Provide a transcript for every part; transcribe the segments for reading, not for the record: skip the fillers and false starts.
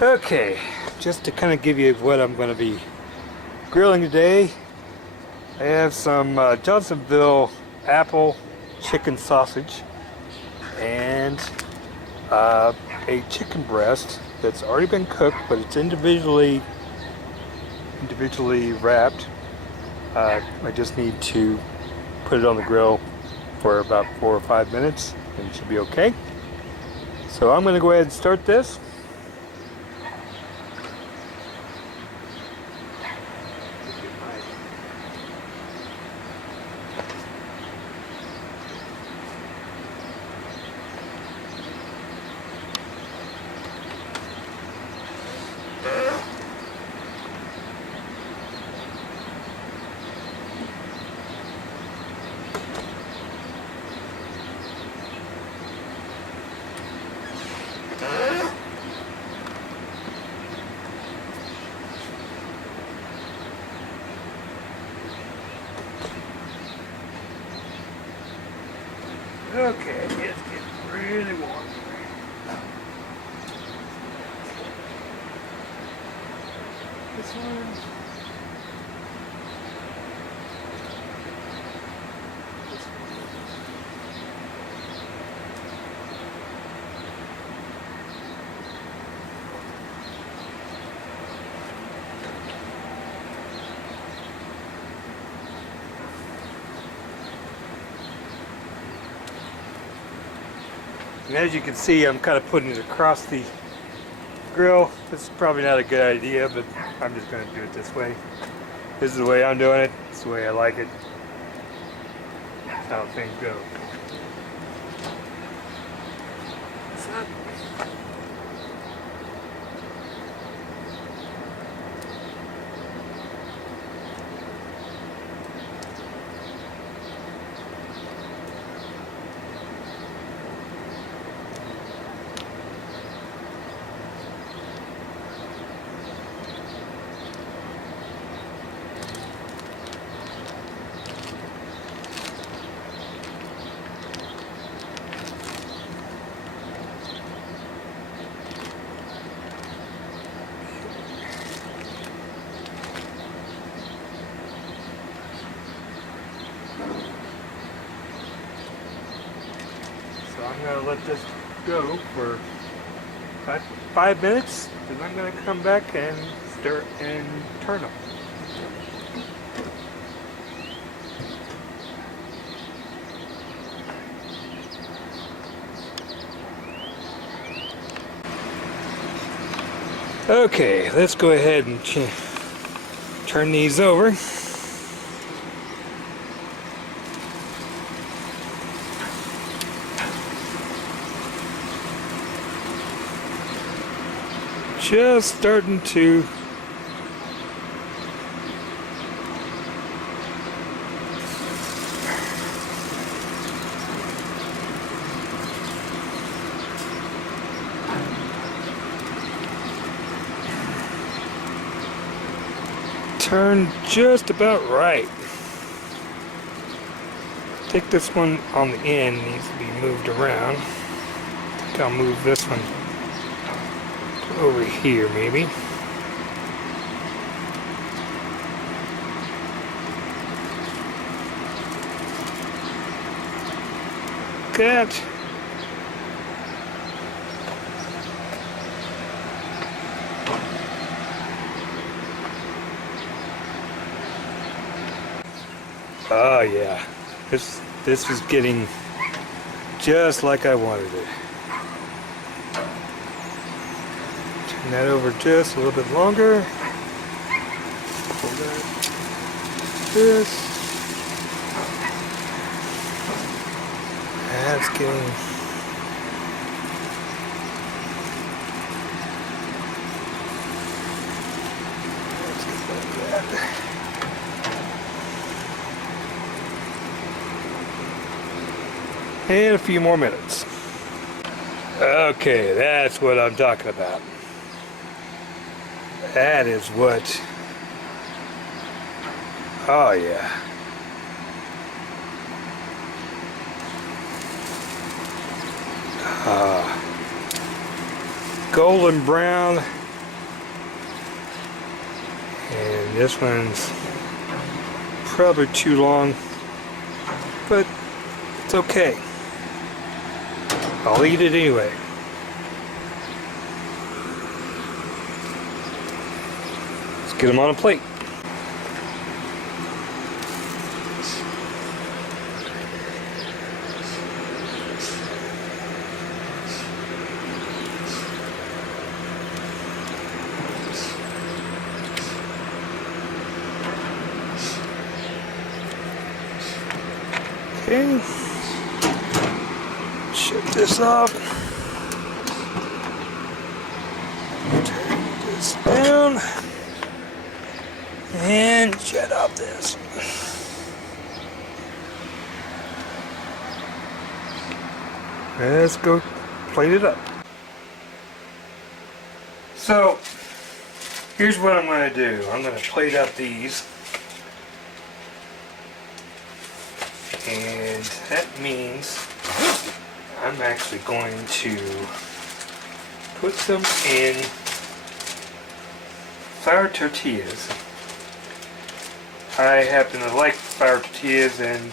Okay, just to kind of give you what I'm going to be grilling today, I have some Johnsonville apple chicken sausage and a chicken breast that's already been cooked, but it's individually wrapped. I just need to put it on the grill for about 4 or 5 minutes and it should be okay. So I'm going to go ahead and start this. Okay, it's getting really warm. This one. And as you can see, I'm kind of putting it across the grill. This is probably not a good idea, but I'm just going to do it this way. This is the way I'm doing it. It's the way I like it. That's how things go. So I'm going to let this go for 5 minutes, and I'm going to come back and stir and turn them. Okay, let's go ahead and turn these over. Just starting to turn just about right. I think this one on the end needs to be moved around. I think I'll move this one over here maybe. That. Oh yeah, this is getting just like I wanted it. Turn that over just a little bit longer. Pull that. This. That's getting. Let's get like that. And a few more minutes. Okay, that's what I'm talking about. That is what. Oh yeah. Golden brown And this one's probably too long, but it's okay. I'll eat it anyway. Let's get them on a plate. Okay, shut this off, turn this down, and shut off this. Let's go plate it up. So, here's what I'm going to do. I'm going to plate up these. And that means I'm actually going to put them in flour tortillas. I happen to like flour tortillas, and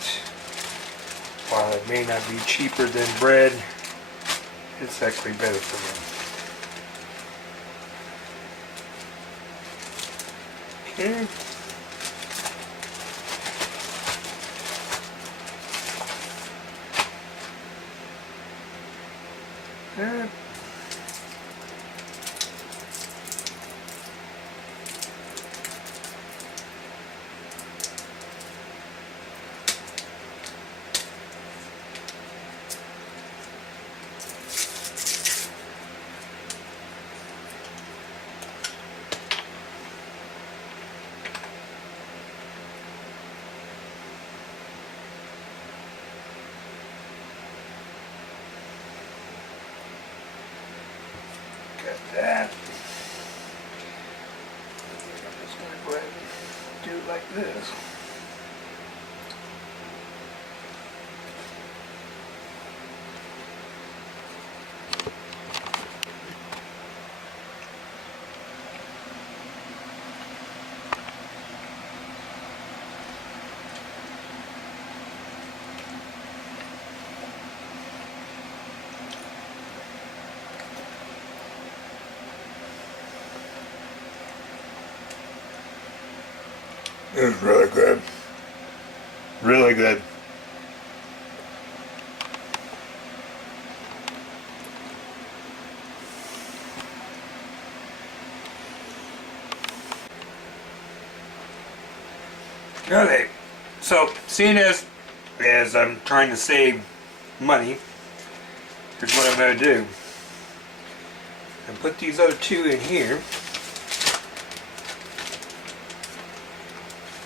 while it may not be cheaper than bread, it's actually better for me. Okay. Got that. I'm just going to go ahead and do it like this. It was really good. Really good. Okay, so seeing as I'm trying to save money, here's what I'm going to do. And put these other two in here.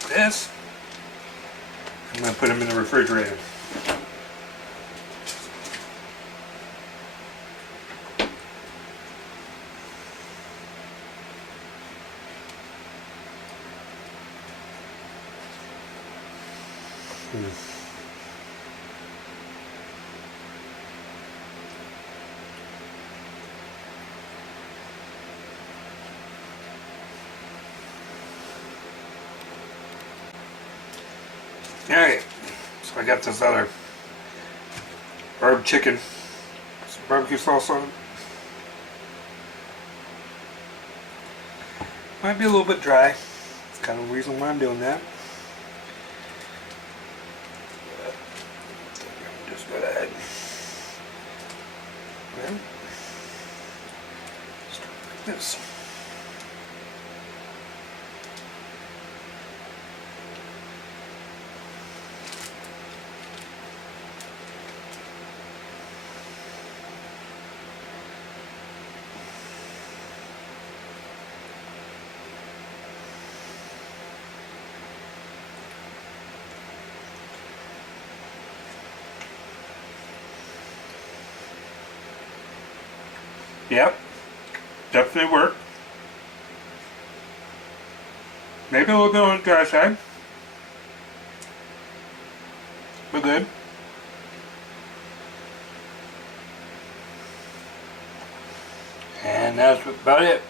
This, I'm going to put them in the refrigerator. Alright, so I got this other herb chicken, some barbecue sauce on it. Might be a little bit dry. That's kind of the reason why I'm doing that. Just go ahead. Well, start like this. Yep, definitely work. Maybe a little bit on the dry side, but good. And that's about it.